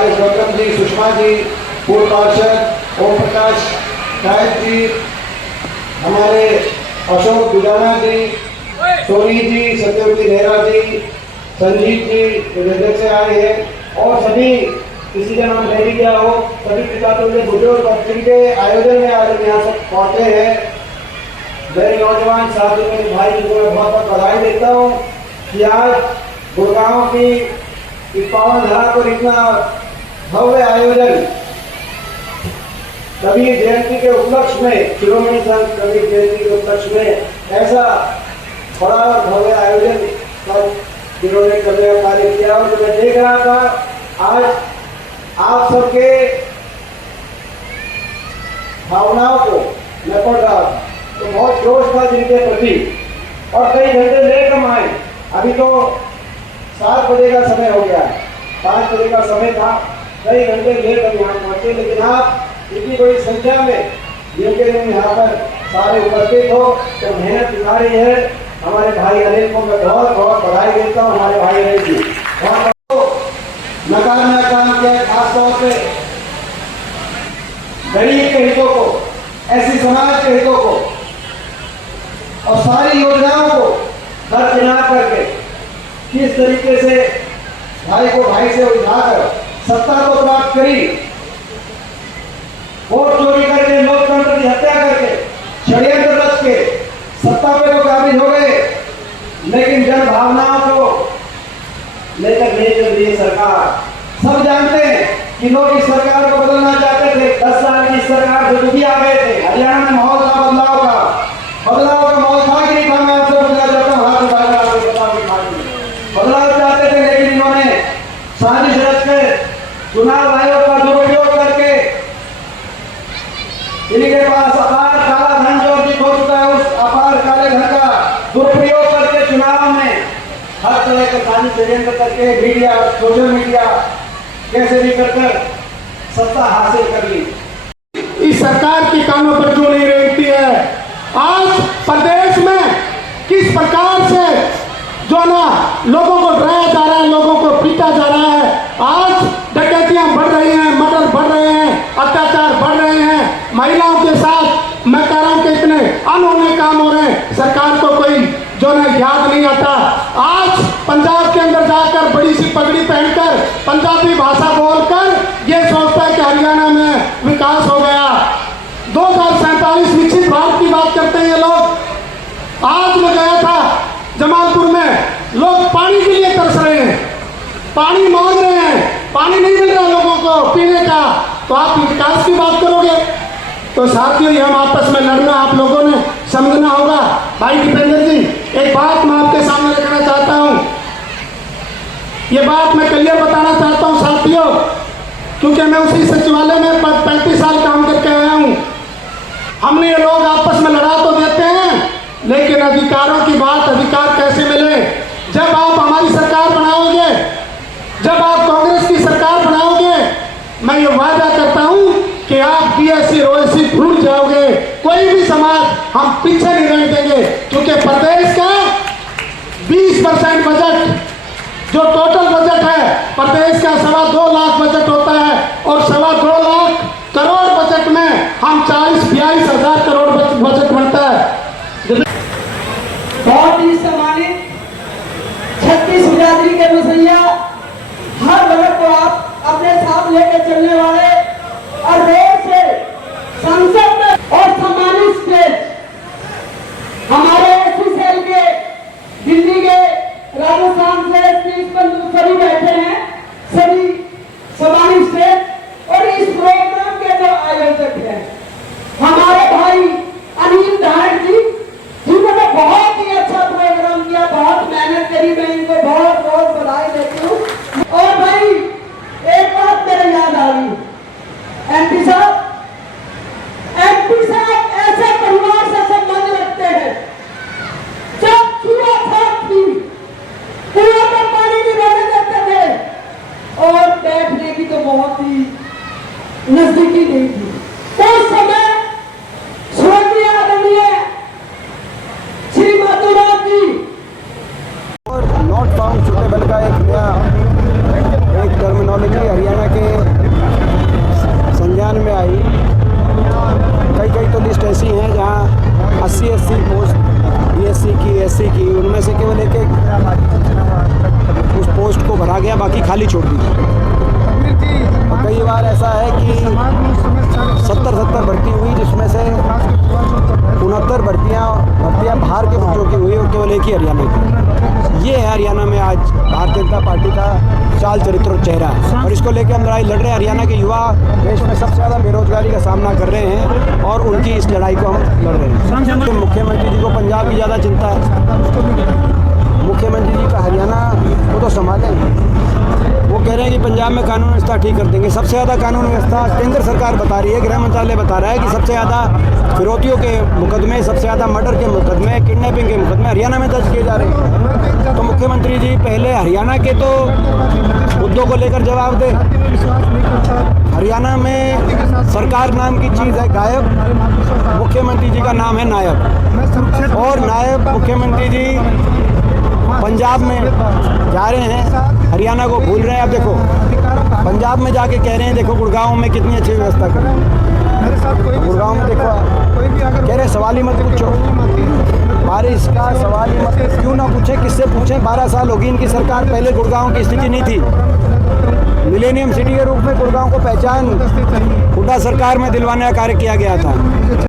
हमारे गौतम जी, सुषमा जी, पूर्व पार्षद ओम प्रकाश नायक जी, हमारे अशोक दुजाना जी, सोनी जी, सत्यवती नेहरा जी, संजीत जी विदेश से आए हैं, और सभी किसी का नाम ले लिया हो, सभी पितापुत्र बुजुर्ग बच्चों के आयोजन में आज यहाँ सब पहुंचे हैं। मेरे नौजवान साथी, मेरे भाई को मैं बहुत बहुत बधाई देता हूँ कि आज गुड़गांव की इस पावन धरा पर इतना भव्य आयोजन कबीर जयंती के उपलक्ष्य में, शिरोमणि संत कबीर जयंती के उपलक्ष्य में ऐसा बड़ा और भव्य आयोजन जिन्होंने करने का कार्य किया। और जो मैं देख रहा था आज आप सबके भावनाओं को मैं पढ़ रहा था तो बहुत जोश था जिनके प्रति, और कई घंटे लेट हम आए। अभी तो 7 बजे का समय हो गया है, 5 बजे का समय था, कई घंटे लेट हम यहाँ पहुंचे, लेकिन आप इतनी बड़ी संख्या में जिनके यहाँ पर सारे उपस्थित हो तो मेहनत दिखा रही है। हमारे भाई अनिल को मैं बहुत बहुत बधाई देता हूँ। हमारे भाई अनिल जी नकारात्मक काम किया, खासतौर पे गरीब के हितों को, ऐसी समाज के हितों को और सारी योजनाओं को दरकिनार करके किस तरीके से भाई को भाई से उठाकर सत्ता को प्राप्त करी, वोट चोरी करके, लोकतंत्र की हत्या करके, षड्यंत्र रच के सत्ता पे तो काबिज हो गए, लेकिन जन भावनाओं को लेकर नहीं चल रही है सरकार। सब जानते हैं कि लोग इस सरकार को बदलना चाहते थे। 10 साल की सरकार से दुखी आ गए थे। हरियाणा में माहौल था बदलाव का माहौल था कि नहीं था, मैं आपसे पूछना चाहता हूँ, हाथ उठाकर आपको बदलाव चाहते थे, लेकिन इन्होंने साजिश रच कर चुनाव आयोग का दुरुपयोग करके इनके पास अपार काला धन जो अर्जित हो चुका है, उस अपार काले धन का दुरुपयोग करके चुनाव में हर तरह के साजिश षड्यंत्र करके मीडिया, सोशल मीडिया कैसे भी कर सत्ता हासिल कर ली। इस सरकार के कानों पर जो नहीं रहती है। आज प्रदेश में किस प्रकार से जो ना लोगों को डराया जा रहा है, लोगों को पीटा जा रहा है। आज डकैतियां बढ़ रही हैं, मर्डर बढ़ रहे हैं, अत्याचार बढ़ रहे हैं, महिलाओं के साथ मैं कह रहा हूं कि इतने अनहोने काम हो रहे हैं, सरकार को कोई जो ना याद नहीं आता। आज पंजाब के अंदर जाकर बड़ी सी पगड़ी पहनकर पंजाबी भाषा बोलकर ये सोचता है कि हरियाणा में विकास हो गया। 2047 विकसित भारत की बात करते हैं ये लोग। आज मैं गया था जमालपुर में, लोग पानी के लिए तरस रहे हैं, पानी मांग रहे हैं, पानी नहीं मिल रहा लोगों को पीने का, तो आप विकास की बात करोगे? तो साथियों, हम आपस में लड़ना आप लोगों ने समझना होगा। भाई दीपेंद्र जी, एक बात मैं आपके सामने रखना चाहता हूं, ये बात मैं क्लियर बताना चाहता हूं साथियों, क्योंकि मैं उसी सचिवालय में 35 साल काम करके आया हूं। हमने ये लोग आपस में लड़ा तो देते हैं, लेकिन अधिकारों की बात, अधिकार कैसे मिले? जब आप हमारी सरकार बनाओगे, जब आप कांग्रेस की सरकार बनाओगे, मैं ये वादा करता हूं कि आप बीएससी ओएससी भूल जाओगे, कोई भी समाज हम पीछे नहीं रहने देंगे, क्योंकि प्रदेश का 20% बजट जो टोटल बजट है प्रदेश का 2.25 लाख बजट होता है, और 2.25 लाख करोड़ बजट में हम 40-42 हजार करोड़ बजट बनता है। बहुत ही सम्मानित 36 बिरादरी के मसैया, हर बजट को आप अपने साथ लेकर चलने वाले और देश से संसद में और सम्मानित स्टेज हमारे एससी सेल के दिल्ली के, राजस्थान से सभी बैठे हैं, सभी सम्मानित स्टेज और इस प्रोग्राम के जो आयोजक हैं हमारे भाई अनिल धाड़ जी, जिन्होंने बहुत ही अच्छा प्रोग्राम किया, बहुत मेहनत करी, मैं इनको बहुत बहुत बधाई देती हूँ। और भाई एक बात मेरे याद आ रही, एमपी साहब ऐसे परिवार से संबंध रखते हैं, जब चूहा थी कुआं में पानी नहीं रहने देते थे और बैठने की तो बहुत ही नजदीकी नहीं थी। उस समय स्वर्गीय आदरणीय श्री माधुराम जी और नॉट फाउंड सुटेबल का एक नया टर्मिनोलॉजी हरियाणा के और कई बार ऐसा है कि 70 भर्ती हुई, जिसमें से 69 भर्तियाँ बाहर के बच्चों की हुई और केवल एक ही हरियाणा की। ये है हरियाणा में आज भारतीय जनता पार्टी का चाल चरित्र और चेहरा है, और इसको लेकर हम लड़ाई लड़ रहे हैं। हरियाणा के युवा देश में सबसे ज़्यादा बेरोजगारी का सामना कर रहे हैं और उनकी इस लड़ाई को हम लड़ रहे हैं। तो मुख्यमंत्री जी को पंजाब की ज़्यादा चिंता है। मुख्यमंत्री जी का हरियाणा वो तो संभालें। वो कह रहे हैं कि पंजाब में कानून व्यवस्था ठीक कर देंगे। सबसे ज़्यादा कानून व्यवस्था केंद्र सरकार बता रही है, गृह मंत्रालय बता रहा है कि सबसे ज़्यादा फिरौतियों के मुकदमे, सबसे ज़्यादा मर्डर के मुकदमे, किडनैपिंग के मुकदमे हरियाणा में दर्ज किए जा रहे हैं। तो मुख्यमंत्री जी पहले हरियाणा के तो मुद्दों को लेकर जवाब दें। हरियाणा में सरकार नाम की चीज़ है गायब, मुख्यमंत्री जी का नाम है नायब, और नायब मुख्यमंत्री जी पंजाब में जा रहे हैं, हरियाणा को भूल रहे हैं। अब देखो पंजाब में जाके कह रहे हैं देखो गुड़गांव में कितनी अच्छी व्यवस्था करें। गुड़गांव में देखो कह रहे सवाल ही मत पूछो, बारिश का सवाल ही मत क्यों ना पूछे, किससे पूछें। 12 साल होगी इनकी सरकार, पहले गुड़गांव की स्थिति नहीं थी। मिलेनियम सिटी के रूप में गुड़गांव को पहचान हुड्डा सरकार में दिलवाने का कार्य किया गया था।